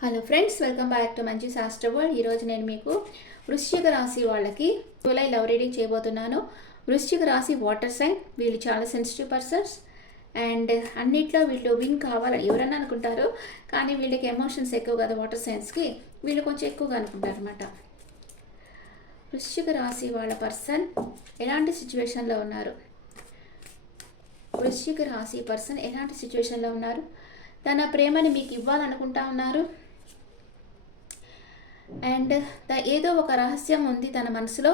Hello friends, welcome back to మంచి శాస్త్ర world. ఈరోజు నేను మీకు వృశ్చిక రాశి వాళ్ళకి జూలై లవ్ రీడింగ్ చేయబోతున్నాను. వృశ్చిక రాశి వాటర్ సైన్. వీళ్ళు చాలా సెన్సిటివ్ పర్సన్స్ అండ్ అన్నిట్లో వీళ్ళు విన్ కావాలని ఎవరన్నా అనుకుంటారు, కానీ వీళ్ళకి ఎమోషన్స్ ఎక్కువ కదా వాటర్ సైన్స్కి, వీళ్ళు కొంచెం ఎక్కువగా అనుకుంటారు అనమాట. వృశ్చిక రాశి వాళ్ళ పర్సన్ ఎలాంటి సిచ్యువేషన్లో ఉన్నారు? వృశ్చిక రాశి పర్సన్ ఎలాంటి సిచ్యువేషన్లో ఉన్నారు? తన ప్రేమని మీకు ఇవ్వాలనుకుంటా ఉన్నారు అండ్ ఏదో ఒక రహస్యం ఉంది తన మనసులో,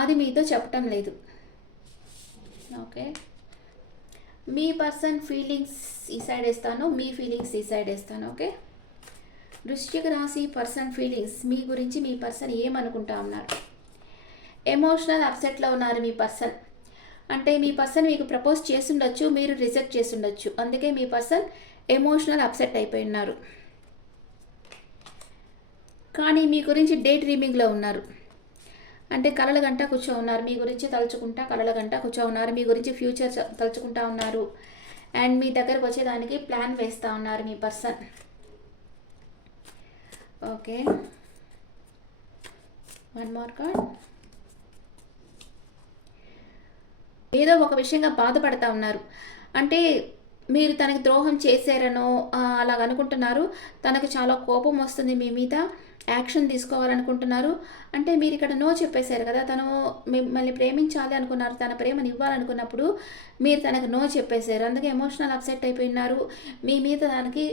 అది మీతో చెప్పటం లేదు. ఓకే, మీ పర్సన్ ఫీలింగ్స్ ఈ సైడ్ వేస్తాను, మీ ఫీలింగ్స్ ఈ సైడ్ వేస్తాను. ఓకే, వృశ్చిక రాశి పర్సన్ ఫీలింగ్స్ మీ గురించి మీ పర్సన్ ఏమనుకుంటా ఉన్నారు? ఎమోషనల్ అప్సెట్లో ఉన్నారు మీ పర్సన్. అంటే మీ పర్సన్ మీకు ప్రపోజ్ చేస్తుండొచ్చు, మీరు రిజెక్ట్ చేస్తుండొచ్చు, అందుకే మీ పర్సన్ ఎమోషనల్ అప్సెట్ అయిపోయి ఉన్నారు. కానీ మీ గురించి డే డ్రీమింగ్లో ఉన్నారు. అంటే కలల గంట కూర్చో ఉన్నారు, మీ గురించి తలుచుకుంటా కలల గంట కూర్చో ఉన్నారు, మీ గురించి ఫ్యూచర్ తలుచుకుంటా ఉన్నారు అండ్ మీ దగ్గరకు వచ్చేదానికి ప్లాన్ వేస్తూ ఉన్నారు మీ person. Okay, one more card. ఏదో ఒక విషయంగా బాధపడతా ఉన్నారు. అంటే మీరు తనకి ద్రోహం చేశారనో అలాగ అనుకుంటున్నారు. తనకు చాలా కోపం వస్తుంది మీ మీద, యాక్షన్ తీసుకోవాలనుకుంటున్నారు. అంటే మీరు ఇక్కడ నో చెప్పేశారు కదా, తను మిమ్మల్ని ప్రేమించాలి అనుకున్నారు, తన ప్రేమను ఇవ్వాలనుకున్నప్పుడు మీరు తనకు నో చెప్పేశారు, అందుకే ఎమోషనల్ అప్సెట్ అయిపోయినారు. మీ మీద దానికి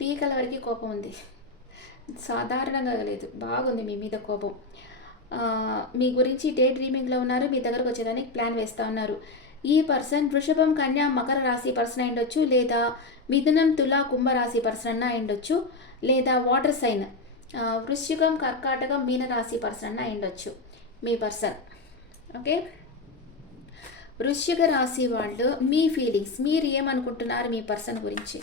పీకల వరకు కోపం ఉంది, సాధారణంగా లేదు, బాగుంది మీ మీద కోపం. మీ గురించి డే డ్రీమింగ్లో ఉన్నారు, మీ దగ్గరకు వచ్చేదానికి ప్లాన్ వేస్తూ ఉన్నారు. ఈ పర్సన్ వృషభం, కన్యా, మకర రాశి పర్సన్ అయి ఉండొచ్చు, లేదా మిథునం, తుల, కుంభరాశి పర్సన్ అన్న అయి ఉండొచ్చు, లేదా వాటర్ సైన్ వృశ్చికం, కర్కాటకం, మీన రాశి పర్సన్ అన్న అయి ఉండొచ్చు మీ పర్సన్. ఓకే, వృశ్చిక రాశి వాళ్ళు మీ ఫీలింగ్స్, మీరు ఏమనుకుంటున్నారు మీ పర్సన్ గురించి?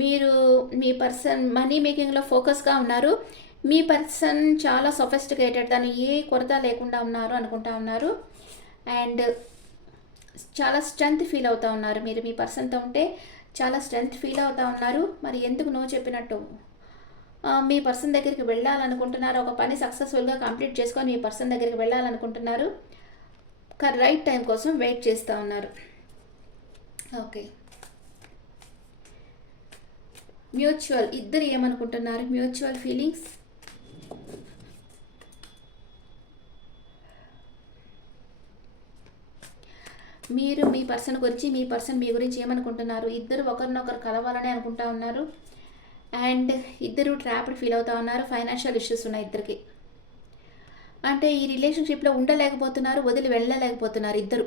మీరు మీ పర్సన్ మనీ మేకింగ్లో ఫోకస్గా ఉన్నారు. మీ పర్సన్ చాలా సొఫిస్టికేటెడ్, దాన్ని ఏ కొరత లేకుండా ఉన్నారు అనుకుంటా ఉన్నారు అండ్ చాలా స్ట్రెంగ్త్ ఫీల్ అవుతూ ఉన్నారు. మీరు మీ పర్సన్తో ఉంటే చాలా స్ట్రెంగ్త్ ఫీల్ అవుతూ ఉన్నారు. మరి ఎందుకు నో చెప్పినట్టు? మీ పర్సన్ దగ్గరికి వెళ్ళాలనుకుంటున్నారు, ఒక పని సక్సెస్ఫుల్గా కంప్లీట్ చేసుకొని మీ పర్సన్ దగ్గరికి వెళ్ళాలనుకుంటున్నారు, రైట్ టైం కోసం వెయిట్ చేస్తూ ఉన్నారు. ఓకే, మ్యూచువల్, ఇద్దరు ఏమనుకుంటున్నారు? Mutual feelings. మీరు మీ పర్సన్ గురించి, మీ పర్సన్ మీ గురించి ఏమనుకుంటున్నారు? ఇద్దరు ఒకరినొకరు కలవాలని అనుకుంటా ఉన్నారు అండ్ ఇద్దరు ట్రాప్డ్ ఫీల్ అవుతూ ఉన్నారు. ఫైనాన్షియల్ ఇష్యూస్ ఉన్నాయి ఇద్దరికి. అంటే ఈ రిలేషన్షిప్లో ఉండలేకపోతున్నారు, వదిలి వెళ్ళలేకపోతున్నారు ఇద్దరు.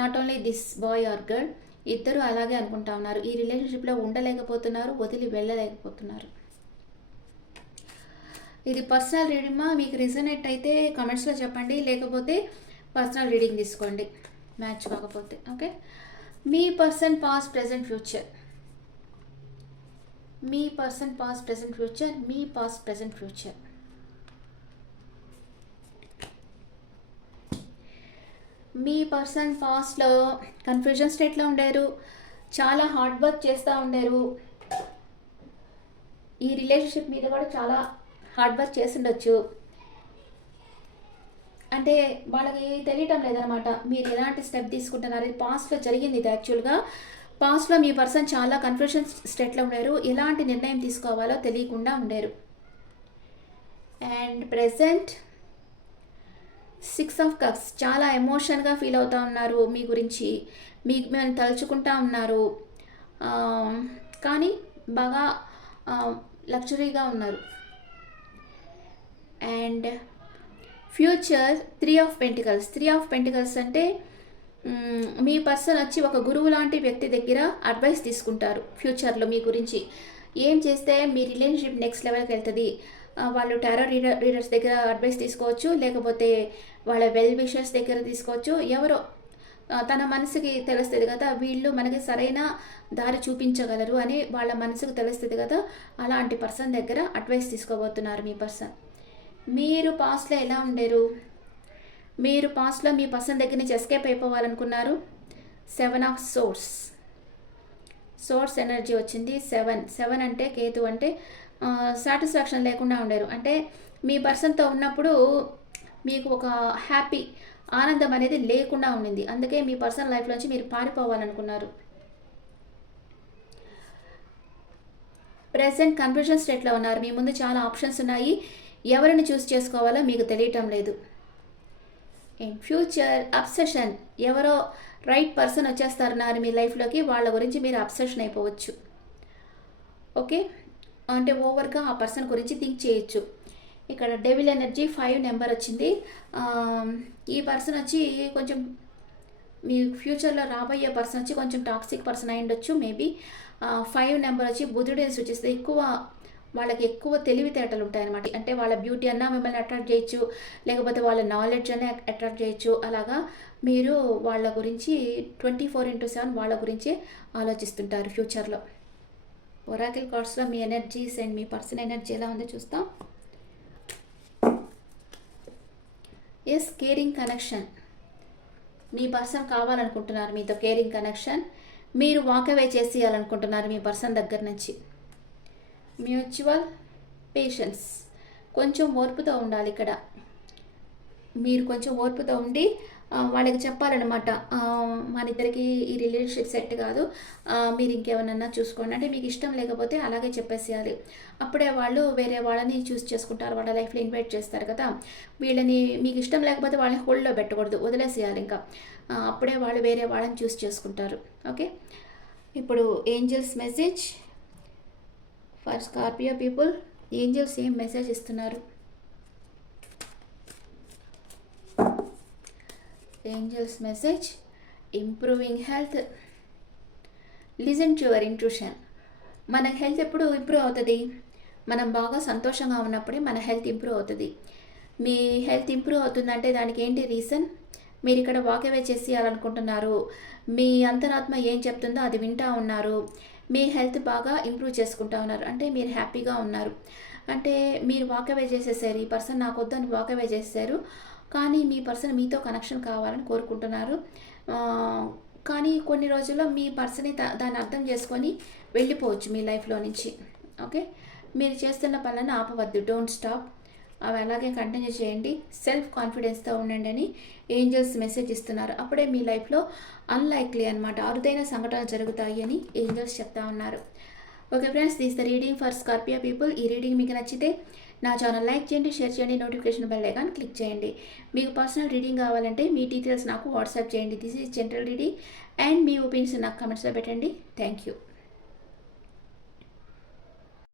Not only this boy or girl, ఇద్దరు అలాగే అనుకుంటా ఉన్నారు. ఈ రిలేషన్షిప్లో ఉండలేకపోతున్నారు, వదిలి వెళ్ళలేకపోతున్నారు. ఇది పర్సనల్ రీడింగ్. మీకు రిజనేట్ అయితే కామెంట్స్లో చెప్పండి, లేకపోతే పర్సనల్ రీడింగ్ తీసుకోండి మ్యాచ్ కాకపోతే. ఓకే, మీ పర్సన్ పాస్ట్, ప్రెజెంట్, ఫ్యూచర్. మీ పర్సన్ పాస్ట్, ప్రెజెంట్, ఫ్యూచర్. మీ పాస్ట్, ప్రెజెంట్, ఫ్యూచర్. మీ పర్సన్ పాస్ట్లో కన్ఫ్యూజన్ స్టేట్లో ఉండారు, చాలా హార్డ్ వర్క్ చేస్తూ ఉండారు. ఈ రిలేషన్షిప్ మీద కూడా చాలా హార్డ్ వర్క్ చేసి ఉండొచ్చు. అంటే వాళ్ళకి తెలియటం లేదనమాట మీరు ఎలాంటి స్టెప్ తీసుకుంటున్నారు. ఇది పాస్ట్లో జరిగింది. ఇది యాక్చువల్గా పాస్ట్లో మీ పర్సన్ చాలా కన్ఫ్యూజన్ స్టేట్లో ఉండారు, ఎలాంటి నిర్ణయం తీసుకోవాలో తెలియకుండా ఉండారు. అండ్ ప్రెజెంట్ 6 ఆఫ్ కప్స్, చాలా ఎమోషన్గా ఫీల్ అవుతూ ఉన్నారు మీ గురించి, మీకు మేము తలుచుకుంటా ఉన్నారు, కానీ బాగా లగ్జరీగా ఉన్నారు. And future 3 of pentacles. 3 of pentacles అంటే మీ పర్సన్ వచ్చి ఒక గురువు లాంటి వ్యక్తి దగ్గర అడ్వైస్ తీసుకుంటారు ఫ్యూచర్లో మీ గురించి. ఏం చేస్తే మీ రిలేషన్షిప్ నెక్స్ట్ లెవెల్కి వెళ్తుంది. వాళ్ళు టారో రీడర్స్ దగ్గర అడ్వైస్ తీసుకోవచ్చు, లేకపోతే వాళ్ళ వెల్ విషర్స్ దగ్గర తీసుకోవచ్చు. ఎవరో తన మనసుకి తెలుస్తుంది కదా, వీళ్ళు మనకి సరైన దారి చూపించగలరు అని వాళ్ళ మనసుకు తెలుస్తుంది కదా, అలాంటి పర్సన్ దగ్గర అడ్వైస్ తీసుకోబోతున్నారు మీ పర్సన్. మీరు పాస్ట్లో ఎలా ఉండేరు? మీరు పాస్ట్లో మీ పర్సన్ దగ్గర నుంచి ఎస్కేప్ అయిపోవాలనుకున్నారు. 7 ఆఫ్ సోర్స్ ఎనర్జీ వచ్చింది. 7 అంటే కేతు అంటే సాటిస్ఫాక్షన్ లేకుండా ఉండేరు. అంటే మీ పర్సన్తో ఉన్నప్పుడు మీకు ఒక హ్యాపీ ఆనందం అనేది లేకుండా ఉండింది. అందుకే మీ పర్సనల్ లైఫ్లోంచి మీరు పారిపోవాలనుకున్నారు. ప్రెసెంట్ కన్ఫ్యూజన్ స్టేట్లో ఉన్నారు. మీ ముందు చాలా ఆప్షన్స్ ఉన్నాయి. ఎవరిని చూస్ చేసుకోవాలో మీకు తెలియటం లేదు. ఫ్యూచర్ అబ్సెషన్, ఎవరో రైట్ పర్సన్ వచ్చేస్తున్నారు మీ లైఫ్లోకి, వాళ్ళ గురించి మీరు అబ్సెషన్ అయిపోవచ్చు. ఓకే, అంటే ఓవర్గా ఆ పర్సన్ గురించి థింక్ చేయొచ్చు. ఇక్కడ డెవిల్ ఎనర్జీ 5 నెంబర్ వచ్చింది. ఈ పర్సన్ వచ్చి కొంచెం మీ ఫ్యూచర్లో రాబోయే పర్సన్ వచ్చి కొంచెం టాక్సిక్ పర్సన్ అయి ఉండొచ్చు మేబీ. 5 నెంబర్ వచ్చి బుధుడిని సూచిస్తే వాళ్ళకి ఎక్కువ తెలివితేటలు ఉంటాయన్నమాట. అంటే వాళ్ళ బ్యూటీ అన్నా మిమ్మల్ని అట్రాక్ట్ చేయొచ్చు, లేకపోతే వాళ్ళ నాలెడ్జ్ అనే అట్రాక్ట్ చేయొచ్చు. అలాగా మీరు వాళ్ళ గురించి 24/7 వాళ్ళ గురించే ఆలోచిస్తుంటారు ఫ్యూచర్లో. ఒరాకిల్ కార్డ్స్లో మీ ఎనర్జీస్ అండ్ మీ పర్సన్ ఎనర్జీ ఎలా ఉందో చూస్తాం. Yes, caring connection. మీ పర్సన్ కావాలనుకుంటున్నారు మీతో కేరింగ్ కనెక్షన్. మీరు వాకవే చేసేయాలనుకుంటున్నారు మీ పర్సన్ దగ్గర నుంచి. మ్యూచువల్ పేషెన్స్, కొంచెం ఓర్పుతో ఉండాలి ఇక్కడ. మీరు కొంచెం ఓర్పుతో ఉండి వాళ్ళకి చెప్పాలన్నమాట, మన ఇద్దరికి ఈ రిలేషన్షిప్ సెట్ కాదు, మీరు ఇంకేమన్నా చూసుకోండి. అంటే మీకు ఇష్టం లేకపోతే అలాగే చెప్పేసేయాలి. అప్పుడే వాళ్ళు వేరే వాళ్ళని చూస్ చేసుకుంటారు, వాళ్ళ లైఫ్లో ఇన్వైట్ చేస్తారు కదా. వీళ్ళని మీకు ఇష్టం లేకపోతే వాళ్ళని హోల్డ్లో పెట్టకూడదు, వదిలేసేయాలి ఇంకా. అప్పుడే వాళ్ళు వేరే వాళ్ళని చూస్ చేసుకుంటారు. ఓకే, ఇప్పుడు angels message for Scorpio people. Angels ఏం మెసేజ్ ఇస్తున్నారు? Angels message, improving health, listen to your intuition. మన హెల్త్ ఎప్పుడు ఇంప్రూవ్ అవుతుంది? మనం బాగా సంతోషంగా ఉన్నప్పుడే మన హెల్త్ ఇంప్రూవ్ అవుతుంది. మీ హెల్త్ ఇంప్రూవ్ అవుతుందంటే దానికి ఏంటి రీజన్? మీరు ఇక్కడ వాకవే చేసేయాలనుకుంటున్నారు. మీ అంతరాత్మ ఏం చెప్తుందో అది వింటూ ఉన్నారు. మీ హెల్త్ బాగా ఇంప్రూవ్ చేసుకుంటూ ఉన్నారు. అంటే మీరు హ్యాపీగా ఉన్నారు. అంటే మీరు వాకవే చేసేసారు, ఈ పర్సన్ నాకు వద్దని వాకవే చేశారు, కానీ మీ పర్సన్ మీతో కనెక్షన్ కావాలని కోరుకుంటున్నారు. కానీ కొన్ని రోజుల్లో మీ పర్సన్ని దాన్ని అర్థం చేసుకొని వెళ్ళిపోవచ్చు మీ లైఫ్లో నుంచి. ఓకే, మీరు చేస్తున్న పనులను ఆపవద్దు, డోంట్ స్టాప్, అవి అలాగే కంటిన్యూ చేయండి, సెల్ఫ్ కాన్ఫిడెన్స్తో ఉండండి అని ఏంజల్స్ మెసేజ్ ఇస్తున్నారు. అప్పుడే మీ లైఫ్లో అన్లైక్లీ అనమాట, అరుదైన సంఘటనలు జరుగుతాయి అని ఏంజల్స్ చెప్తా ఉన్నారు. Okay friends, this the reading for Scorpio people. ఈ రీడింగ్ మీకు నచ్చితే నా ఛానల్ లైక్ చేయండి, షేర్ చేయండి, నోటిఫికేషన్ బెల్ ఐకాన్ క్లిక్ చేయండి. మీకు పర్సనల్ రీడింగ్ కావాలంటే మీ డీటెయిల్స్ నాకు వాట్సాప్ చేయండి. This is general reading and me opinions నాకు కమెంట్స్లో పెట్టండి. Thank you.